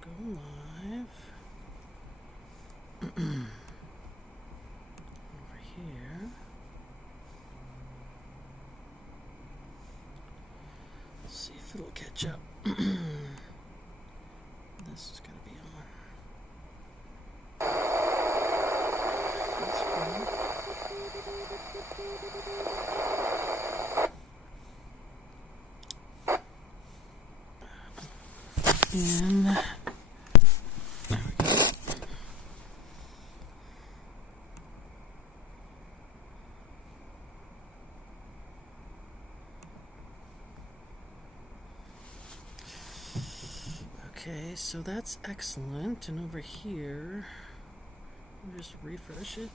go live. Over here. Let's see if it'll catch up. This is going to be on. That's cool. And there we go. Okay, so that's excellent. And over here, we'll just refresh it.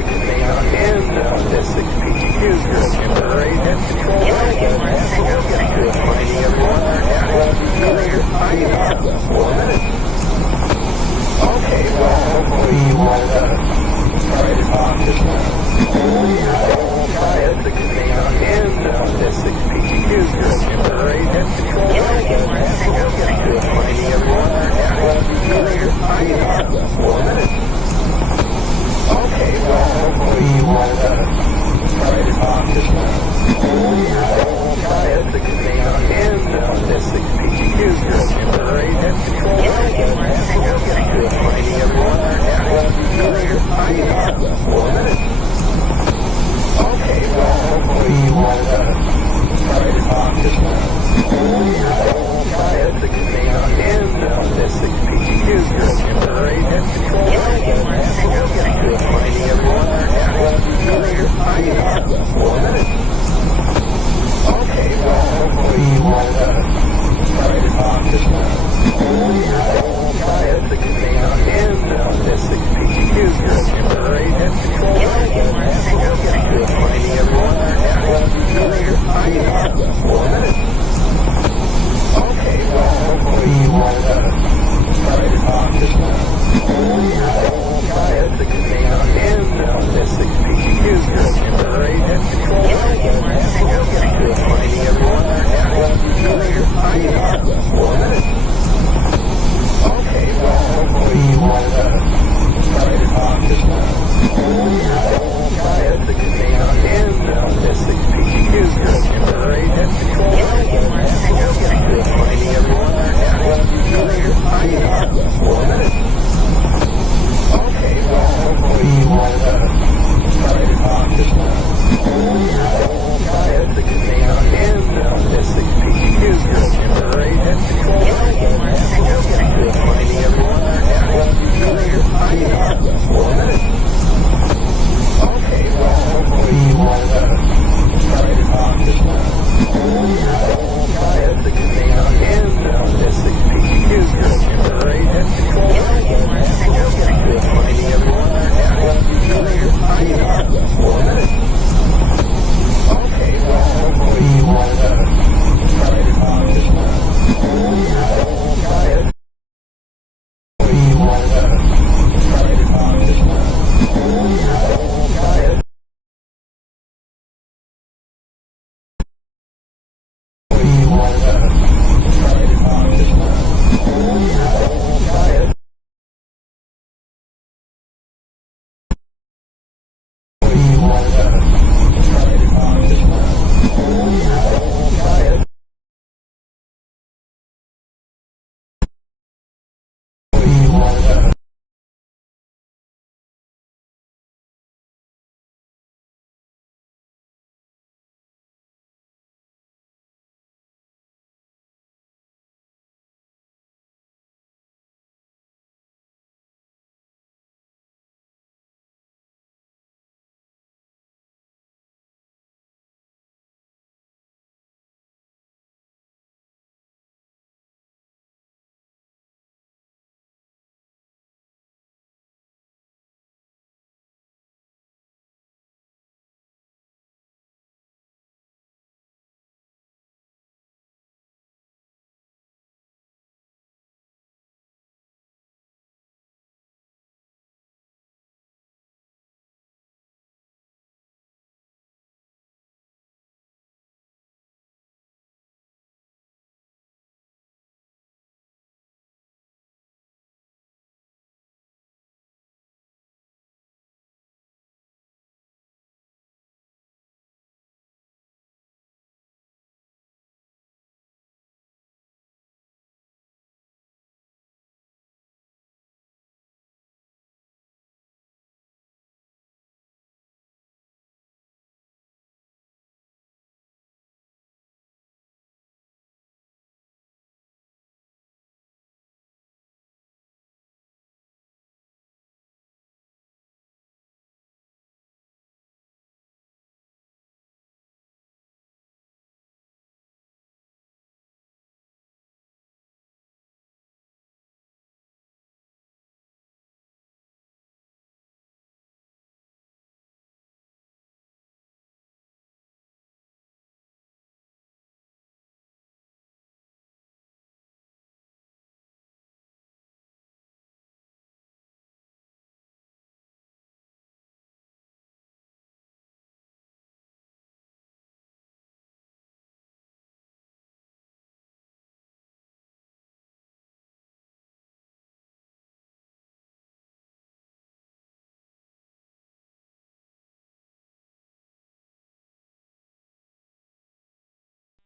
N6NA SSTV Net. Okay, well, hopefully you won't try to talk to S6NA and S6PQ, you're temporary net control. Good morning, everyone. You're fine. 4 minutes. Okay, well, hopefully you won't try to talk to S6NA and S6PQ, you're temporary net control. Good morning, everyone. You're fine. 4 minutes. Okay, well, hopefully you won't try to talk to S6NA and S6PQ, you're temporary net control. Good morning, everyone. You're fine. 4 minutes. Okay, well, hopefully you won't try to talk to S6NA and S6PQ, you're temporary net control. Good morning, everyone. You're fine. 4 minutes. Okay, well, hopefully you won't try to talk to S6NA and S6PQ, you're temporary net control. Good morning, everyone. You're fine. 4 minutes. Okay, well, hopefully you won't try to talk to S6NA and S6PQ, you're temporary net control. Good morning, everyone. You're fine. 4 minutes. Okay, well, hopefully you won't try to talk to S6NA and S6PQ, you're temporary net control. Good morning, everyone. You're fine. 4 minutes. Okay, well, hopefully you won't try to talk to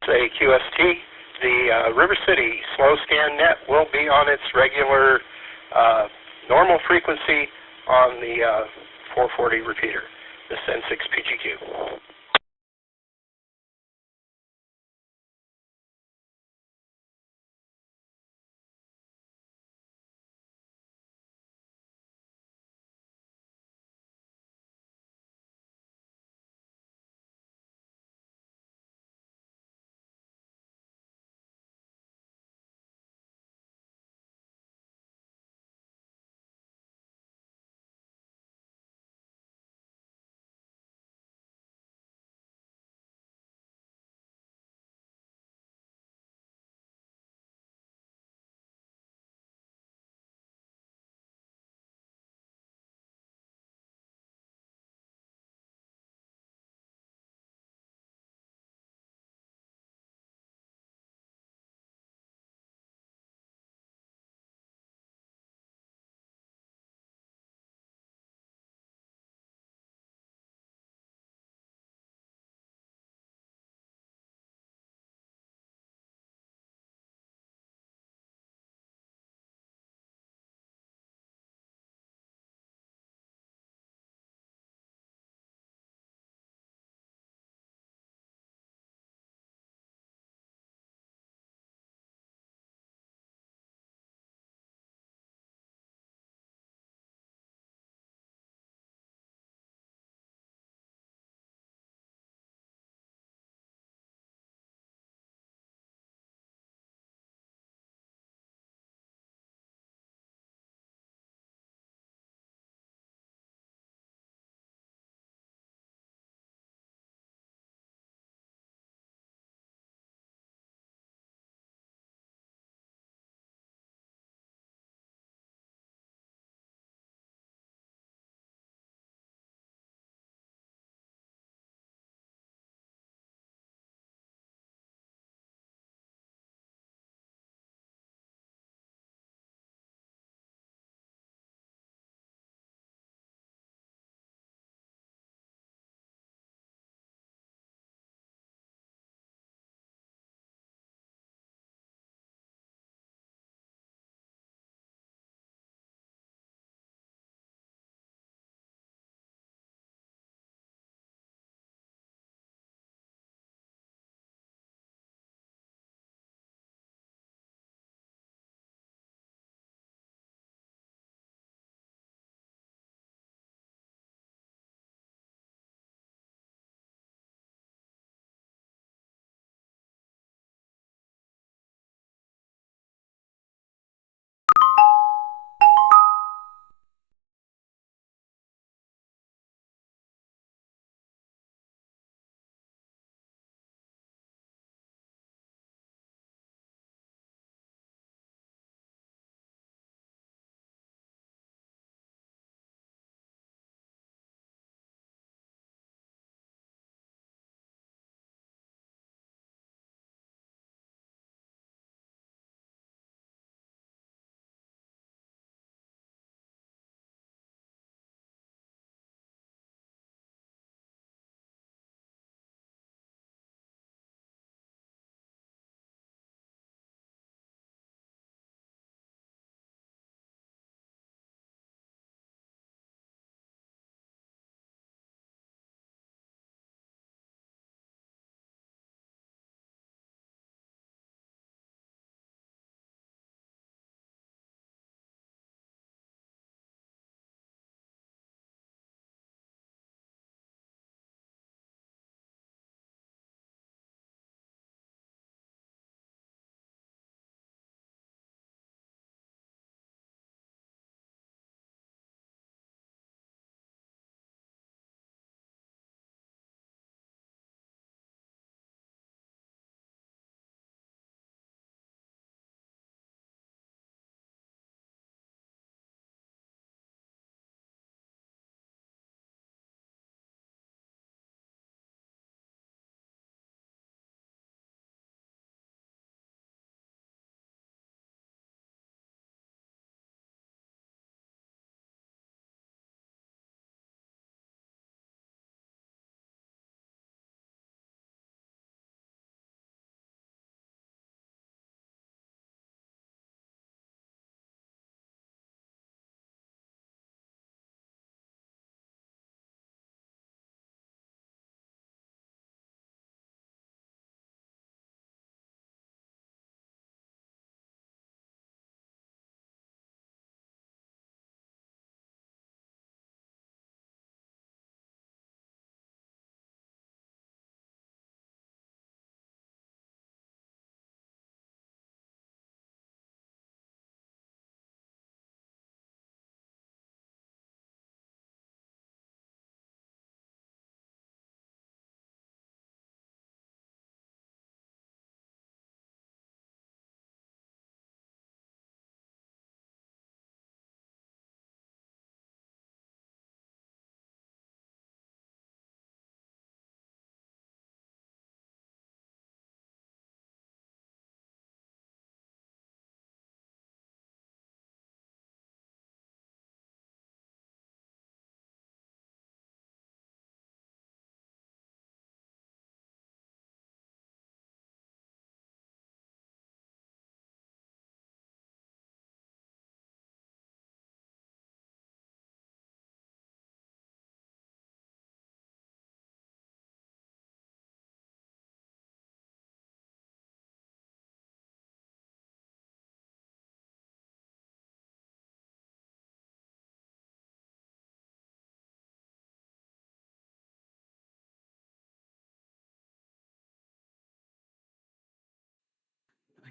Say QST, the River City slow scan net will be on its regular normal frequency on the 440 repeater, this N6 PGQ.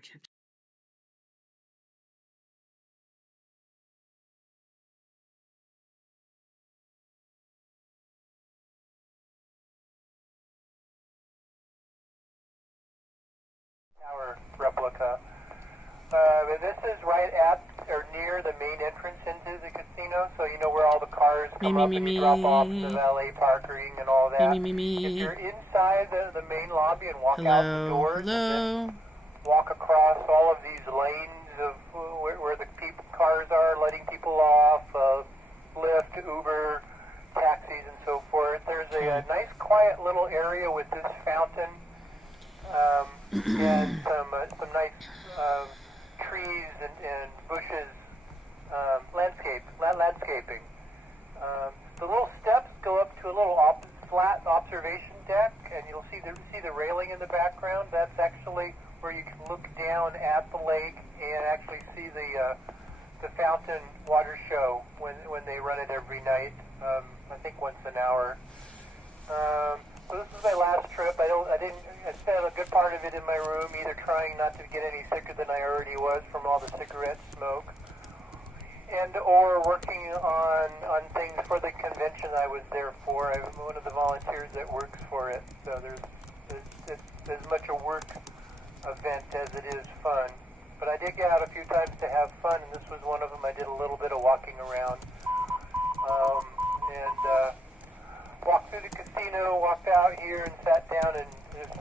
can't. Tower replica. And this is right at or near the main entrance into the casino, so you know where all the cars come up and you drop off the valet parking and all that. If you're inside the main lobby and walk out the doors, and then walk across all of these lanes of where the cars are, letting people off, Lyft, Uber, taxis, and so forth. There's a nice, quiet little area with this fountain and some nice trees and bushes, landscaping. The little steps go up to a little flat observation deck, and you'll see the railing in the background. That's actually where you can look down at the lake and actually see the fountain water show when they run it every night. I think once an hour. So this is my last trip. I spent a good part of it in my room, either trying not to get any sicker than I already was from all the cigarette smoke, and or working on things for the convention I was there for. I'm one of the volunteers that works for it, so it's as much a work event as it is fun. But I did get out a few times to have fun, and this was one of them. I did a little bit of walking around, and walked through the casino, walked out here, and sat down. And there's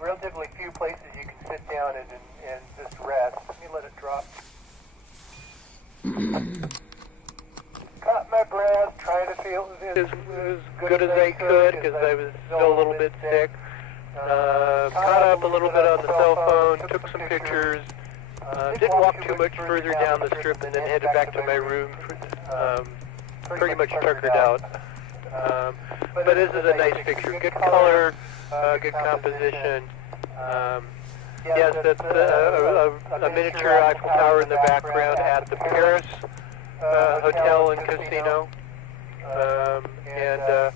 relatively few places you can sit down and just rest. Let me let it drop. Caught my breath, trying to feel as good as I could because I was still a little bit sick. Caught up a little bit on the cell phone, took some pictures. Didn't walk too much further down the strip, and then headed back to my room. Pretty much tuckered out. But this is a nice picture. Good color, good composition. Yes, that's a miniature Eiffel Tower in the background at the Paris Hotel and Casino. And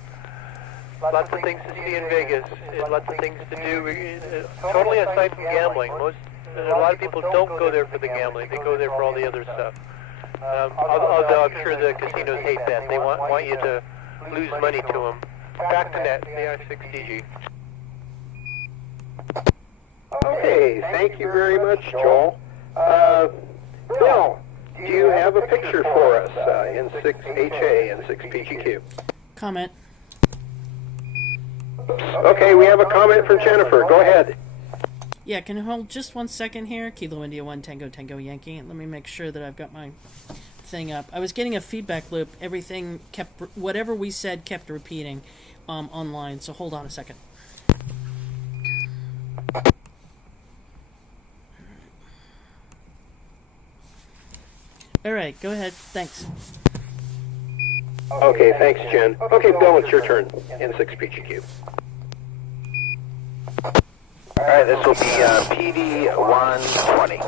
lots of things to see in Vegas. Lots of things to do. Totally aside from gambling. A lot of people don't go there for the gambling. They go there for all the other stuff. Although I'm sure the casinos hate that. They want you to lose money to them. Back to net, N6NA. Okay, thank you very much, Joel. Bill, do you have a picture for us? N6HA, N6PGQ. Comment. Okay, we have a comment from Jennifer. Go ahead. Yeah, can you hold just 1 second here? Kilo India 1 Tango Tango Yankee. Let me make sure that I've got my thing up. I was getting a feedback loop. Everything kept, whatever we said kept repeating online. So hold on a second. All right, go ahead. Thanks. Okay, thanks, Jen. Okay, Bill, it's your turn. N6PGQ. All right, this will be PD 120.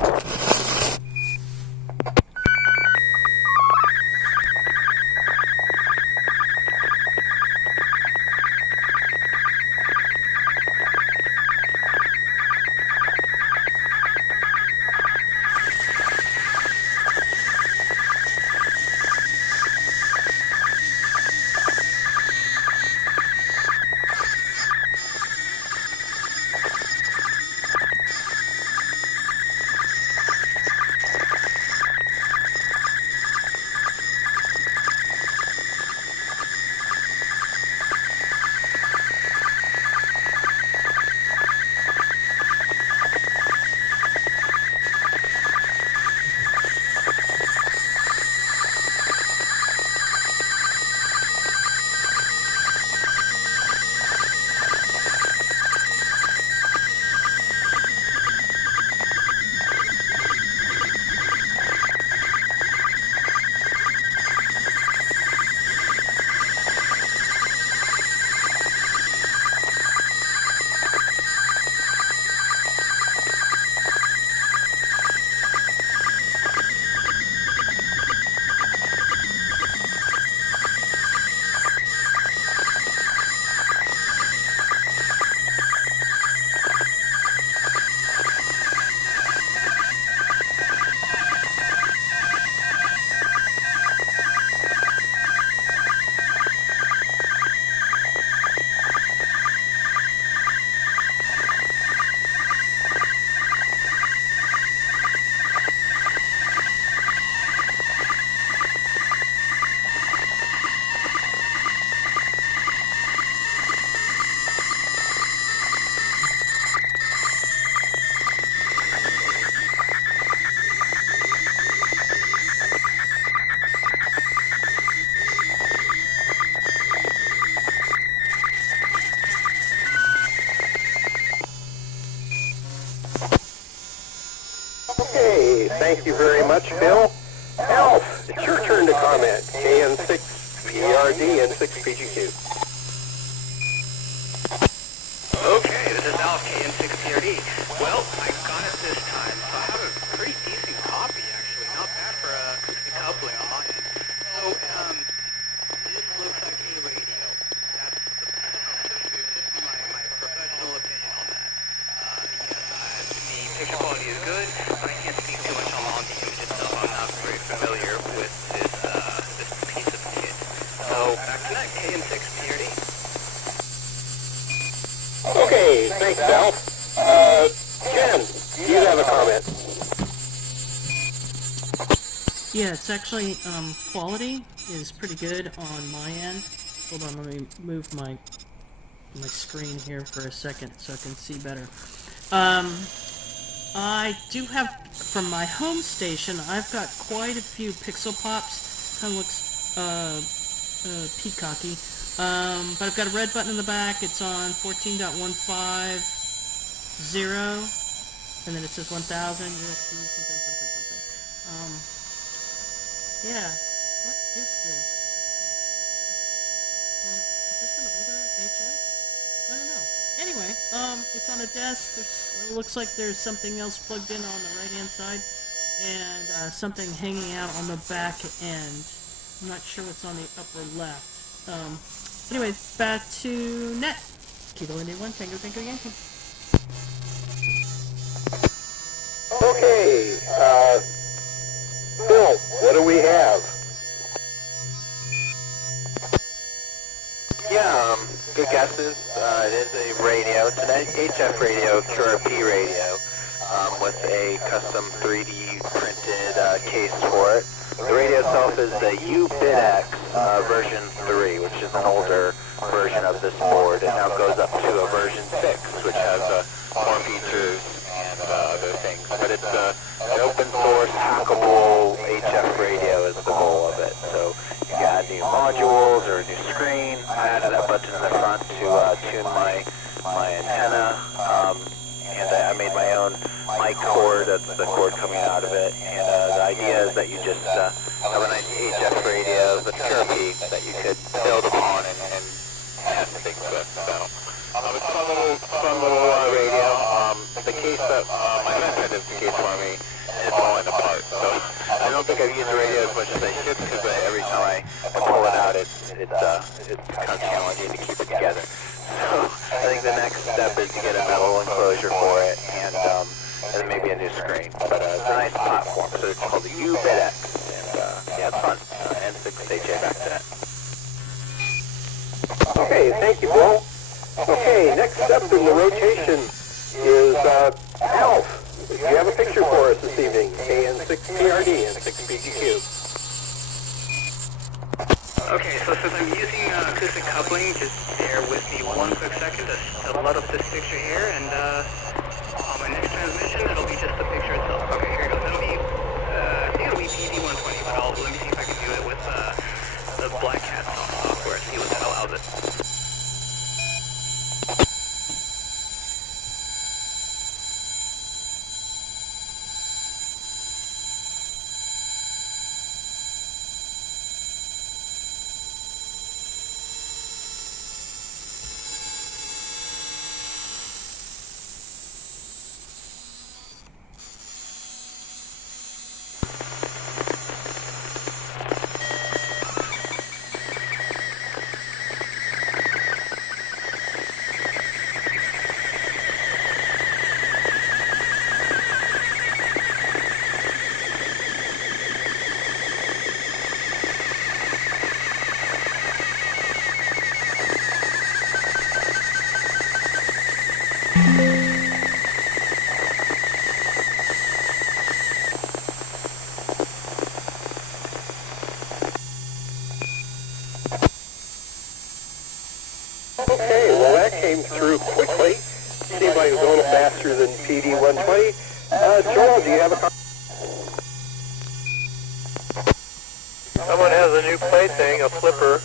thank you very much, Bill. Alf, it's your turn to comment. KN6PRD and 6PGQ. Okay, this is Alf, KN6PRD. Well, I got it this time, so I have a pretty decent copy, actually. Not bad for acoustic coupling on my end. So, this looks like a radio. That's my professional opinion on that. Yes, the picture quality is good, but I can't speak too much on the image itself. I'm not very familiar with this piece of kit. So, back to that, KN6PRD. Okay, thanks, Alf. Ken, do you have a comment? Yeah, it's actually, quality is pretty good on my end. Hold on, let me move my screen here for a second so I can see better. I do have, from my home station, I've got quite a few pixel pops. Kind of looks, peacocky. But I've got a red button in the back. It's on 14.150, and then it says 1000 USD, something. Yeah, what is this? Is this an older HF? I don't know. Anyway, it's on a desk. It looks like there's something else plugged in on the right-hand side, and something hanging out on the back end. I'm not sure what's on the upper left. Anyway, back to net. Kilo India 1, Tango Yankee. Okay, Bill, what do we have? Yeah, good guesses. It is a radio. It's an HF radio, QRP radio, with a custom 3D printed case for it. The radio itself is the UBitX version 3, which is an older version of this board. It now goes up to a version 6, which has more features and other things. But it's an open source, hackable HF radio is the goal of it. So you can add new modules or a new screen. I added that button in the front to tune my antenna. And I made my own mic cord, that's the cord coming out of it. And the idea is that you just have a nice HF radio that's QRP that you could build upon and test things with. So it's a fun little radio. The case that my friend printed the case for me is falling apart. So I don't think I've used the radio as much as I should because every time I pull it out, it's kind of challenging to keep it together. So I think the next step is to get a metal enclosure for it and maybe a new screen. But it's a nice platform, so it's called the UBitX. And yeah, it's fun. N6NA back to that. Okay, thank you, Bill. Okay, next step in the rotation is Alf. Do you have a picture for us this evening? KN6PRD and 6PGQ. Okay, so since I'm using acoustic coupling, just bear with me one quick second to load up this picture here, and on my next transmission, it'll be just the picture itself. Okay, here it goes. I think it'll be PD120, but let me see if I can do it with the Black Hat software, see what that allows it. Okay, well that came through quickly. Seemed like it was a little faster than PD120. Joel, do you have a comment? Someone has a new plaything, a flipper.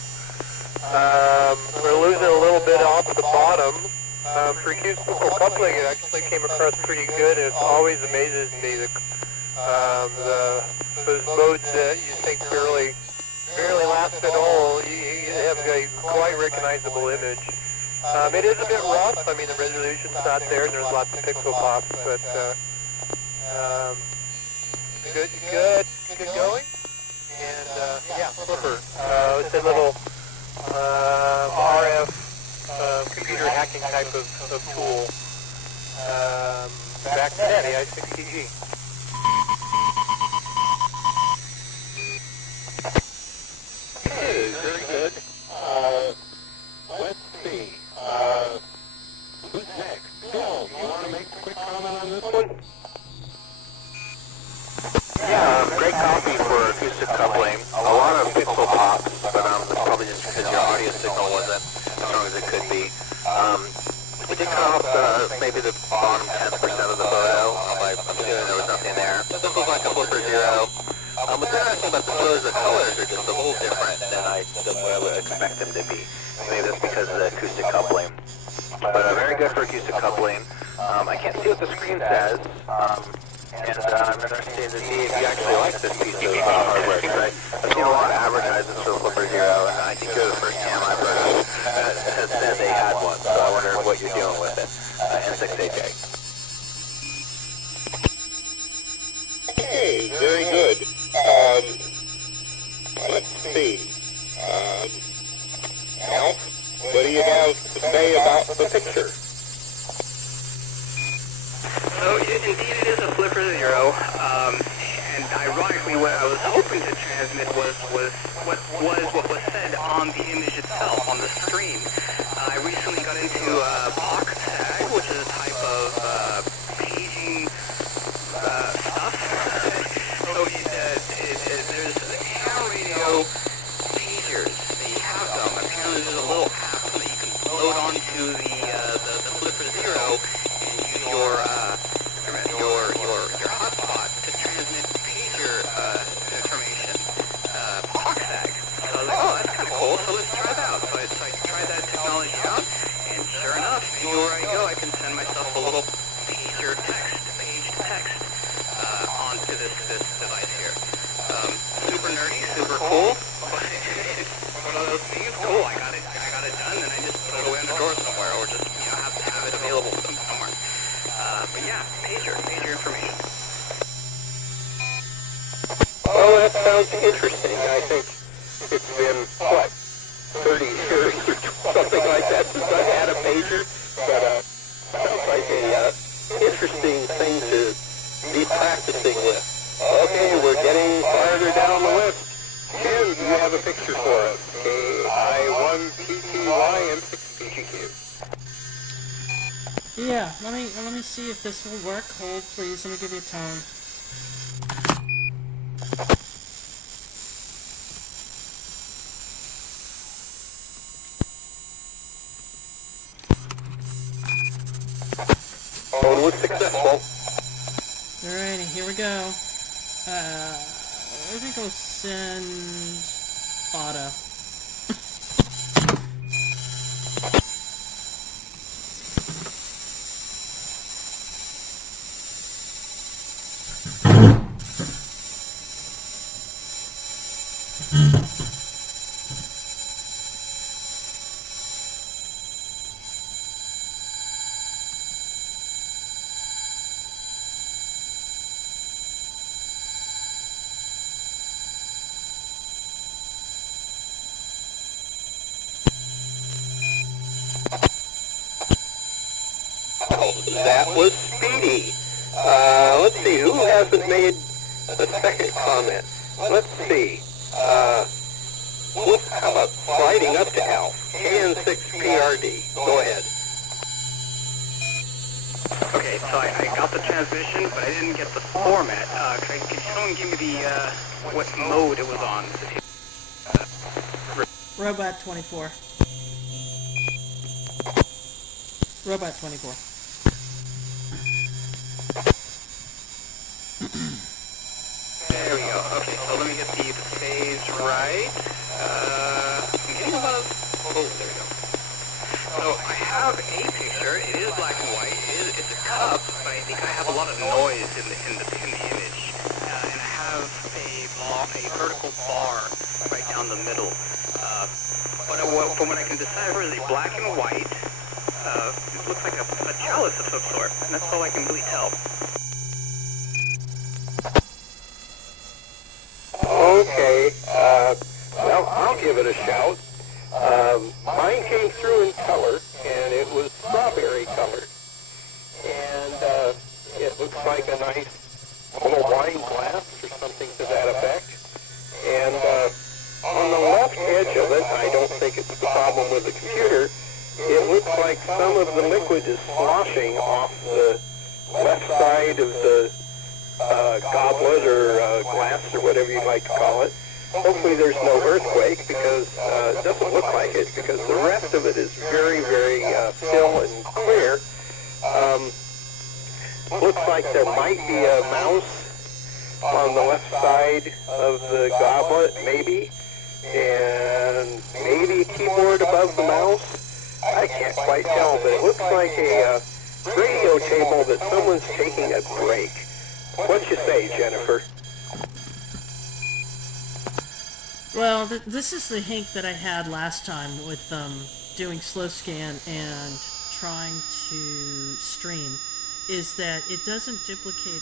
We're losing a little bit off the bottom. For acoustical coupling, it actually came across pretty good. It always amazes me the Those modes that you think barely last at all, you have a quite recognizable image. It is a bit rough. I mean, the resolution's not there, and there's lots of pixel pops, but good going. And yeah, flipper. It's a little RF computer hacking type of tool. Back to that, the I6TG. Okay, very good. Let's see. Who's next? Bill, you want to make a quick comment on this one? Yeah, great copy for acoustic coupling. A lot of pixel pops, but that's probably just because your audio signal wasn't as strong as it could be. We did cut off maybe the bottom 10% of the photo. I'm assuming there was nothing there. This looks like a flipper zero. What's interesting about the photos, the colors are just a little different than what I would expect them to be. Maybe that's because of the acoustic coupling. But very good for acoustic coupling. I can't see what the screen says. And I'm interested to see if you actually like this piece of hardware. I've seen a lot of advertisements for the Flipper Zero, and I think you're the first cam I've heard of that has said they had one. So I wonder what you're doing with it. N6AJ. Okay, very good. Let's see. Alf, what do you have to say about the picture? So indeed it is a Flipper Zero, and ironically what I was hoping to transmit was what was said on the image itself, on the screen. I recently got into pocket tag, which is a type of paging stuff. So there's ham radio pagers. They have them. Apparently there's a little app that you can load onto the Flipper Zero and use your hotspot to transmit pager information, POXAG. So I was like, oh, that's kind of cool, so let's try that out. So I tried that technology out, and sure enough, anywhere I go, I can send myself a little paged text onto this device here. Super nerdy, super cool, but it's one of those things. Cool, I got it done, and I just put it away on the drawer somewhere, or just have it available somewhere. But yeah, pager information. Oh, that sounds interesting. I think it's been, 30 years or something like that since I've had a pager. But sounds like a interesting thing to be practicing with. Okay, we're getting farther down the list. Ken, you have a picture for us. I1PTY M6PGQ. Yeah, let me see if this will work. Hold, please. Let me give you a tone. Phone was successful. Alrighty, here we go. I think I'll send auto. That was speedy. Let's see, who hasn't made a second comment? Let's see. How about sliding up to Alf? N6PRD. Go ahead. Okay, so I got the transmission, but I didn't get the format. Can someone give me the what mode it was on? Robot 24. Robot 24. There we go. Okay, so let me get the phase right. I'm getting a lot of... Oh, there we go. So I have a picture. It is black and white. It's a cup, but I think I have a lot of noise in the image. off a vertical bar right down the middle. From what I can decipher, the black and white, it looks like a chalice of some sort, and that's all I can really tell. Okay, well, I'll give it a shout. Mine came through in color, and it was strawberry colored. And it looks like a nice little wine glass or something to that effect. And on the left edge of it, I don't think it's the problem with the computer, it looks like some of the liquid is sloshing off the left side of the goblet or glass or whatever you'd like to call it. Hopefully there's no earthquake because it doesn't look like it because the rest of it is very, very still and clear. Looks like there might be a mouse on the left side of the goblet, maybe, and maybe keyboard above the mouse. I can't quite tell, but it looks like a radio table that someone's taking a break. What you say, Jennifer? Well, this is the hink that I had last time with doing slow scan and trying to stream, is that it doesn't duplicate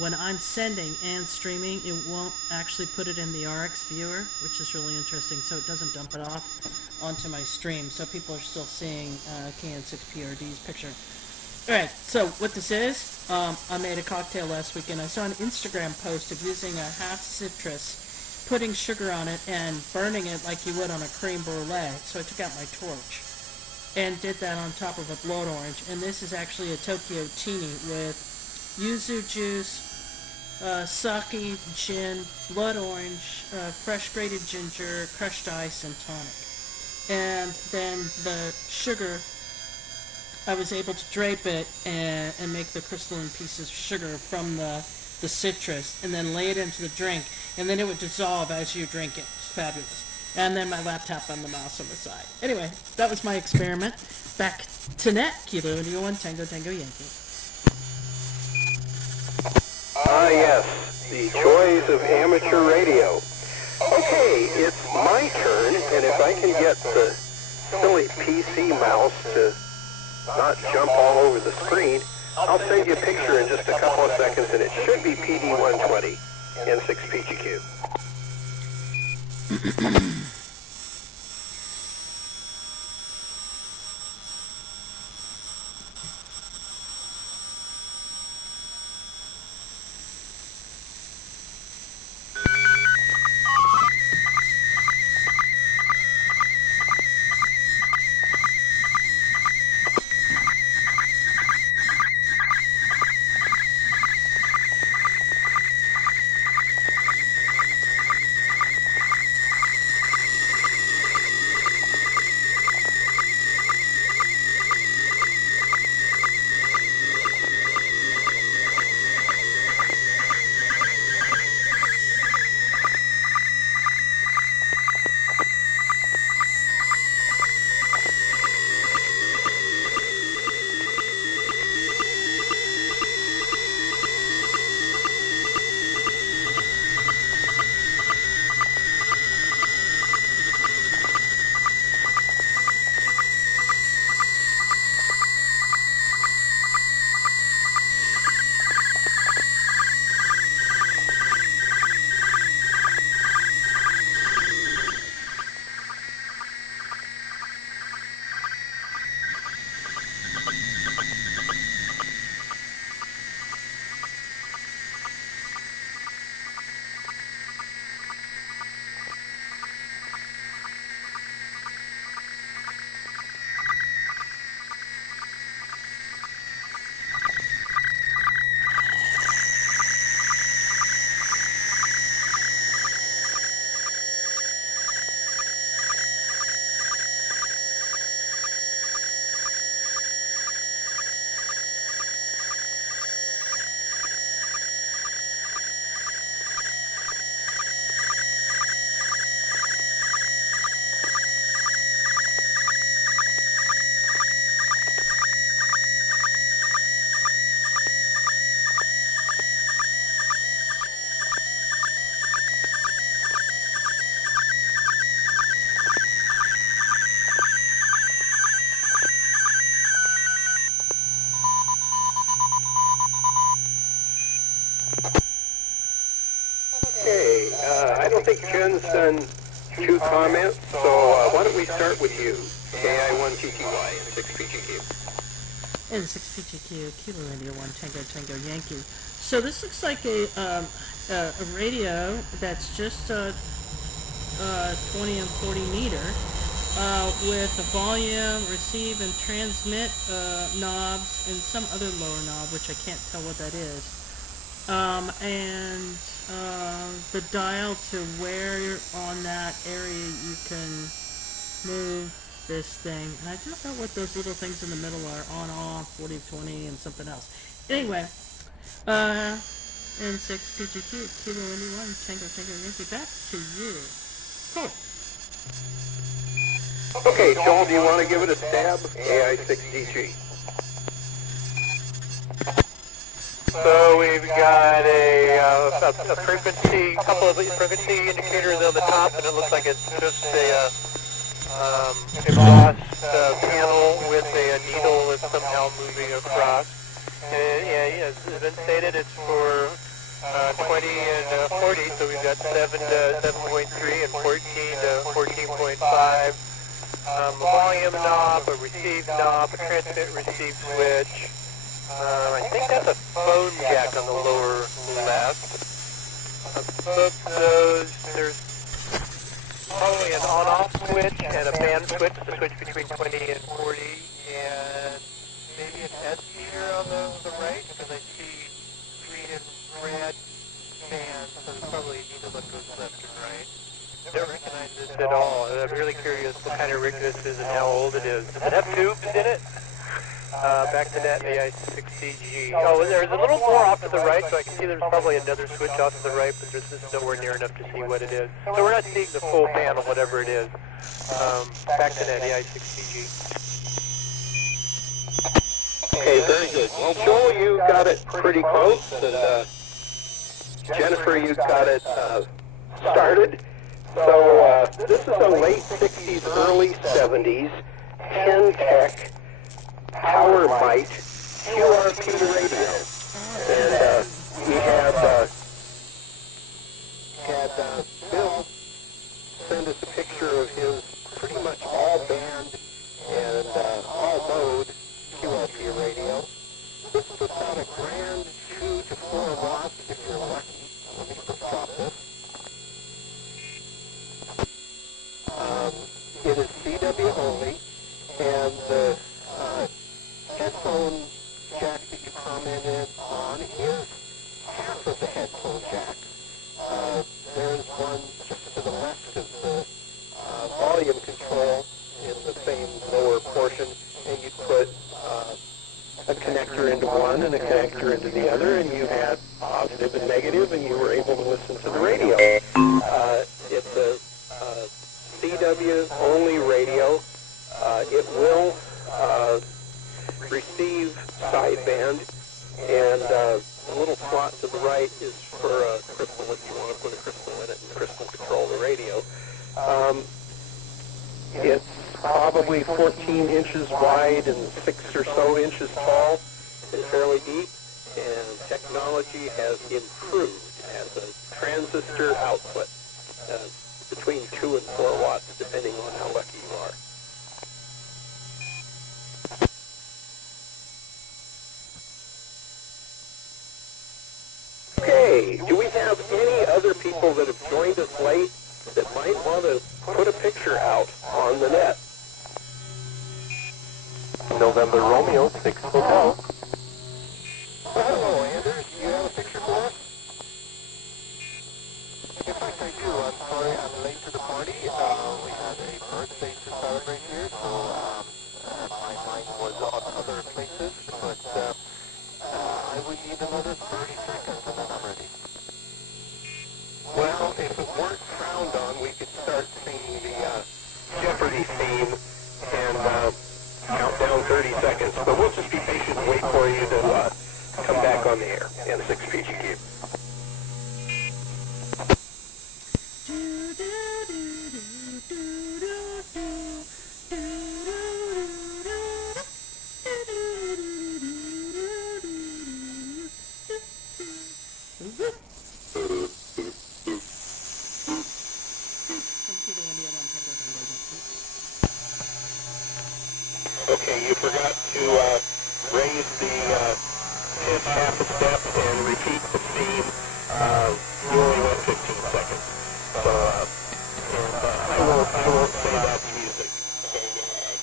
when I'm sending and streaming, it won't actually put it in the RX viewer, which is really interesting, so it doesn't dump it off onto my stream, so people are still seeing KN6PRD's picture. Alright, so what this is, I made a cocktail last week, and I saw an Instagram post of using a half citrus, putting sugar on it, and burning it like you would on a creme brulee. So I took out my torch and did that on top of a blood orange. And this is actually a Tokyo Teeny with yuzu juice, sake, gin, blood orange, fresh grated ginger, crushed ice, and tonic. And then the sugar, I was able to drape it and make the crystalline pieces of sugar from the citrus, and then lay it into the drink, and then it would dissolve as you drink it. It's fabulous. And then my laptop on the mouse on the side. Anyway, that was my experiment. Back to net. Kilo India 1 Tango Tango Yankee. Ah, yes, the joys of amateur radio. Okay, it's my turn, and if I can get the silly PC mouse to not jump all over the screen, I'll send you a picture in just a couple of seconds, and it should be PD120, N6PGQ. Okay, I don't think Jen's done 2 comments, so why don't we start with you? KI1TTY and 6PGQ. N6PGQ, Kilo India 1 Tango Tango Yankee. So this looks like a radio that's just 20 and 40 meter with a volume, receive, and transmit knobs and some other lower knob, which I can't tell what that is. And the dial to where on that area you can move this thing. And I don't know what those little things in the middle are, on, off, 40, 20, and something else. Anyway, N6PGQ, Kilo Indy 1, Tango Tango Yankee, back to you. Cool. Okay, Joel, do you want to give it a stab? AI6DG. So we've got a frequency, couple of frequency indicators on the top, and it looks like it's just a embossed panel with a needle that's somehow moving across. And as has been stated, it's for 20 and 40, so we've got 7 to 7.3 and 14 to 14.5. A volume knob, a receive knob, a transmit receive switch. I think that's a phone jack on the lower left. Above those, there's probably an on-off switch and a band switch, the switch between 20 and 40, and maybe an S meter on the right, because I see green and red bands, so there's probably a needle that goes left and right. Don't recognize this at all, and I'm really curious what kind of rig this is and how old it is. Does it have tubes in it? Back to that AI6CG. Oh, there's a little more off to the right, so I can see there's probably another switch off to the right, but there's just nowhere near enough to see what it is. So we're not seeing the full panel, whatever it is. Back to that AI6CG. Okay, very good. Well, Joel, you got it pretty close, and Jennifer, you got it started. So this is a late 60s, early 70s, 10-tech power mite QRP radio. And we had Bill send us a picture of his pretty much all band and all mode QRP radio. This puts out a grand 2 to 4 watts if you're lucky. Let me stop this. It is CW only, and the headphone jack that you commented on is half of the headphone jack. There's one just to the left of the volume control in the same lower portion, and you put a connector into one and a connector into the other, and you had positive and negative, and you were able to listen to the radio. It's a CW only radio. It will receive sideband, and the little slot to the right is for a crystal if you want to put a crystal in it and crystal control the radio. It's probably 14 inches wide and 6 or so inches tall. It's fairly deep, and technology has improved as a transistor output between 2 and 4 watts, depending on how lucky you are. Okay, do we have any other people that have joined us late that might want to put a picture out on the net? November Romeo 6 Hotel. Hello, Anders. Do you have a picture for us? In fact, I do. I'm sorry I'm late to the party. We have a birthday to celebrate here, so my mind was on other places, but I would need another 30 seconds and then I'm ready. Well, if it weren't frowned on, we could start singing the Jeopardy theme and count down 30 seconds. But we'll just be patient and wait for you to come back on the air. N6PGQ. you forgot to raise the pitch half a step and repeat the theme. You only went 15 seconds. So, I won't say that's music. So,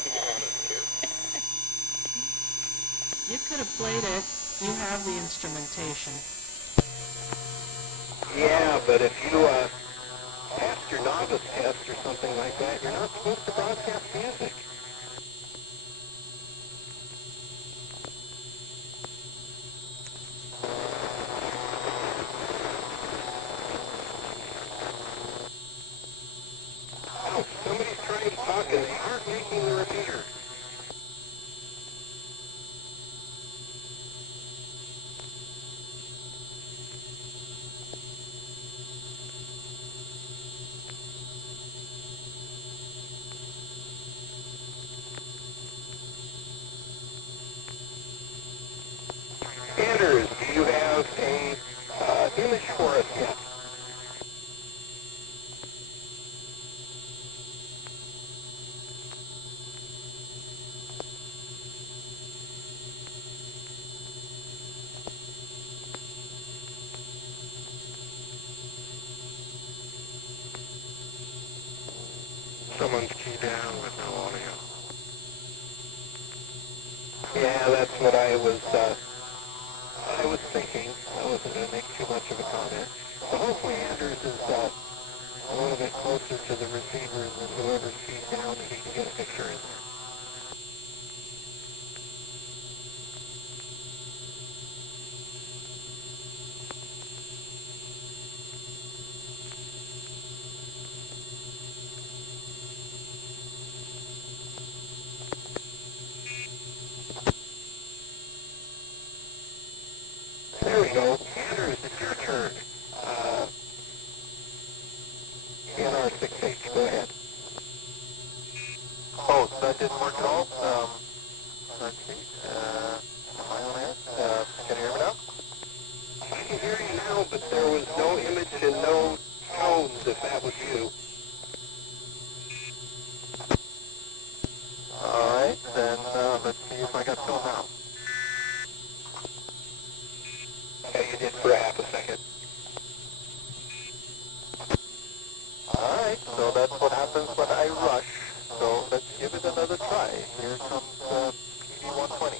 be honest here. You could have played it. You have the instrumentation. Yeah, but if you passed your novice test or something like that, you're not supposed to broadcast music. Oh, somebody's trying to talk and they aren't making the repeater. Anders, do you have a image for us yet? Someone's keyed down with no audio. Yeah, that's what I was thinking. I wasn't going to make too much of a comment. So hopefully Anders is a little bit closer to the receiver than whoever's keyed down that he can get a picture in. There we go. Anders, it's your turn. NR6H, go ahead. Oh, so that didn't work at all? Let's see. Am I on air? Can you hear me now? I can hear you now, but there was no image and no tones, if that was you. Alright, then let's see if I got tone now. Yeah, you did for a half a second. Alright, so that's what happens when I rush. So let's give it another try. Here comes PD-120.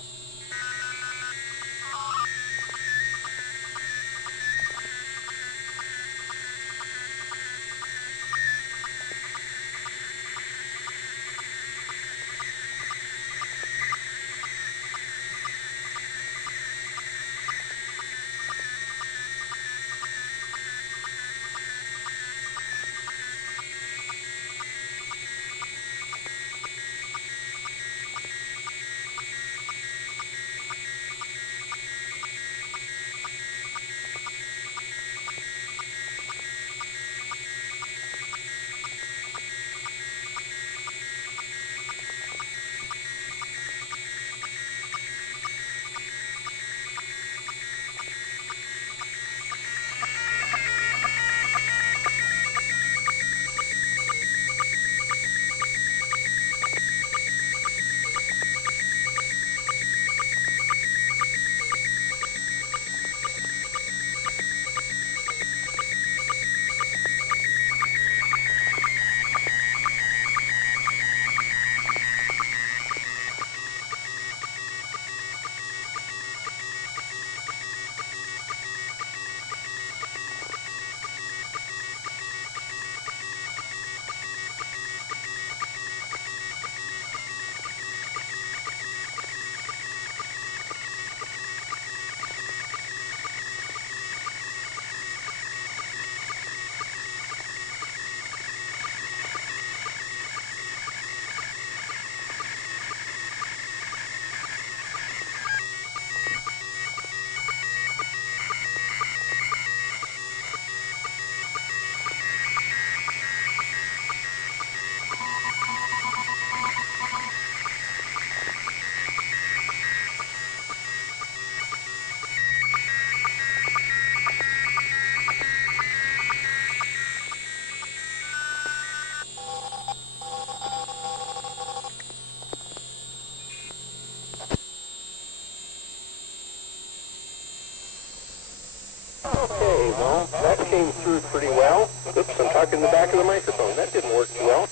pretty well. Oops, I'm talking in the back of the microphone. That didn't work too well.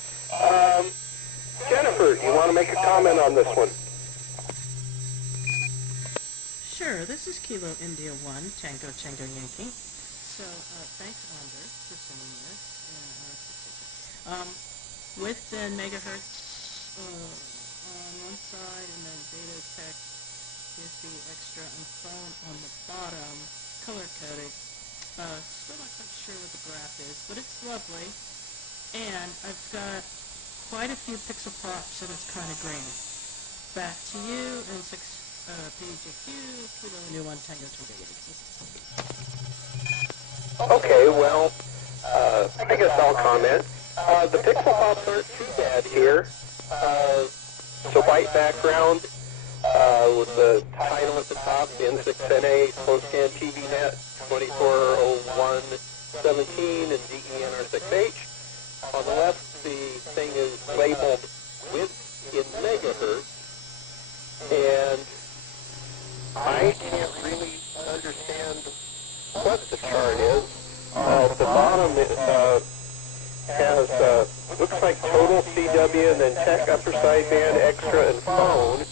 Jennifer, do you want to make a comment on this one? Sure, this is Kilo India 1, Tango Tango Yankee. So, thanks, Ander, for sending this. With 10 megahertz on one side, and then data tech, USB extra, and phone on the bottom, color-coded. Still not quite sure what the graph is, but it's lovely. And I've got quite a few pixel pops, and it's kind of grainy. Back to you, N6 PGQ, Kilo New One, Tango Tango Yankee. Okay, well, I guess I'll comment. The pixel pops aren't too bad here. So white background with the title at the top, the N6NA SSTV Net 240117 and DENR6H. On the left, the thing is labeled width in megahertz, and I can't really understand what the chart is. At the bottom, it has, looks like total CW and then tech upper sideband, extra, and phone,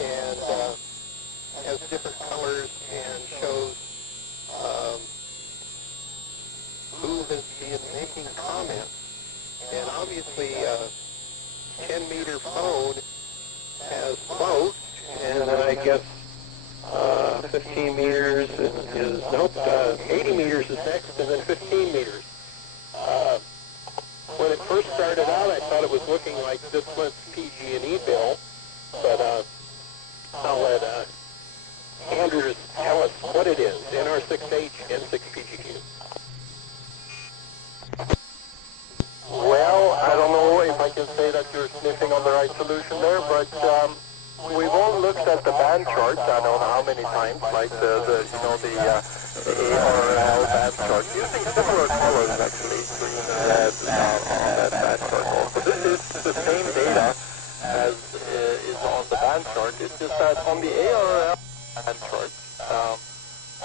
and has different colors and shows who has been making comments. And obviously, 10-meter phone has most, and then I guess 15 meters is, nope, 80 meters is next, and then 15 meters. When it first started out, I thought it was looking like this month's PG&E bill, but I'll let Anders tell us what it is, NR6H, N6PGQ. Well, I don't know if I can say that you're sniffing on the right solution there, but we've all looked at the band charts, I don't know how many times, like the ARL band chart, using similar colors actually, green and red on that band chart also. This is the same data as is on the band chart, it's just that on the ARL band chart,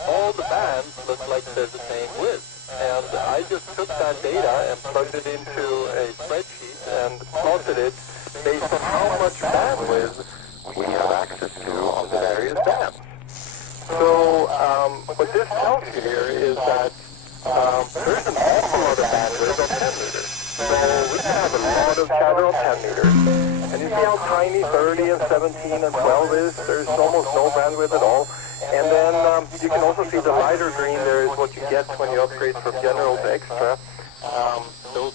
all the bands look like they're the same width. And I just took that data and plugged it into a spreadsheet and plotted it based on how much bandwidth we have access to on the various bands. So what this tells you here is that there's an awful lot of bandwidth on 10 meters. So we have a lot of chatter on 10 meters. And you see how tiny 30 and 17 and 12 is? There's almost no bandwidth at all. And then you can also see the lighter green there is what you get when you upgrade from general to extra. Those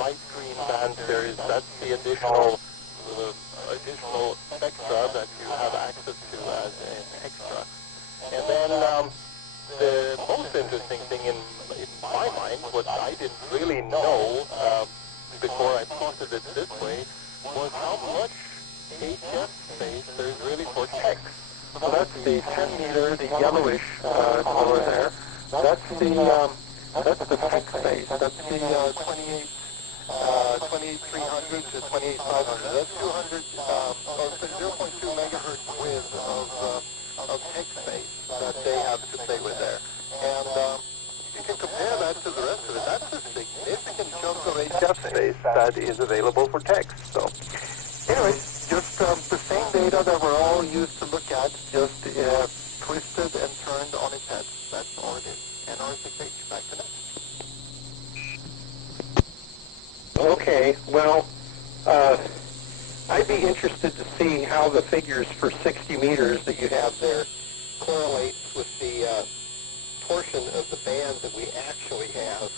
light green bands there that's the additional extra that you have access to as an extra. And then the most interesting thing in my mind, what I didn't really know before I plotted it this way, was how much HF space there's really for text. So that's the 10 meter, the yellowish color there. That's the text space. That's the 28300 to 28500. That's 200, it's a 0.2 megahertz width of text space that they have to play with there. And you can compare that to the rest of it. That's a significant chunk of HF space that is available for text. So, anyways, just the same data that we're all used to look at, just twisted and turned on its head. That's all it is. NR6H, back to net. Okay, well, I'd be interested to see how the figures for 60 meters that you have there correlates with the portion of the band that we actually have,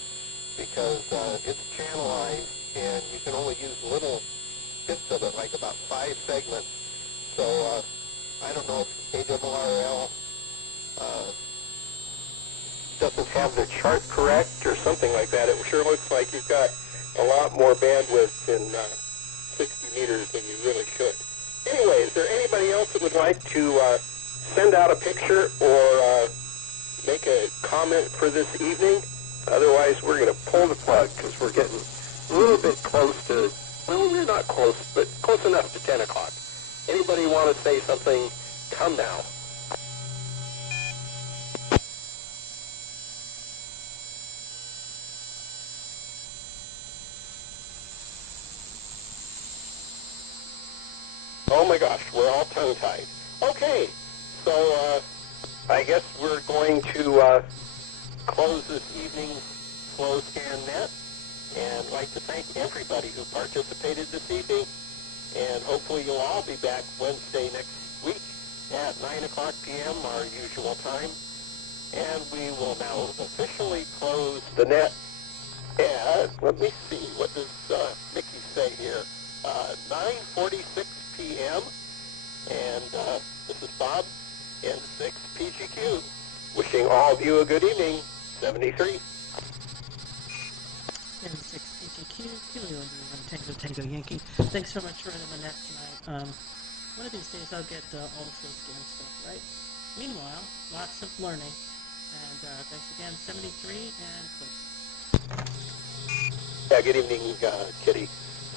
because it's channelized and you can only use little bits of it, like about 5 segments. So I don't know if ARRL doesn't have the chart correct or something like that. It sure looks like you've got a lot more bandwidth in 60 meters than you really should. Anyway, is there anybody else that would like to send out a picture or make a comment for this evening? Otherwise, we're going to pull the plug because we're getting a little bit close to, well, we're not close, but close enough to 10 o'clock. Anybody want to say something? Come now. Oh my gosh, we're all tongue-tied. Okay, so I guess we're going to close this evening's Slow Scan Net, and I'd like to thank everybody who participated this evening, and hopefully you'll all be back Wednesday next week at 9 o'clock p.m., our usual time, and we will now officially close the net at, let me see, what does Mickey say here, 9:46 p.m., and this is Bob, N6PGQ, wishing all of you a good evening. 73. N6PGQ, Kilo India 1 Tango Tango Yankee. Thanks so much for running the net tonight. One of these days I'll get all the slow scan stuff right. Meanwhile, lots of learning. And thanks again, 73 and click. Yeah, good evening, Kitty.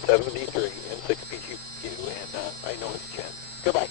73 N6PGQ, and I know it's Jen. Goodbye.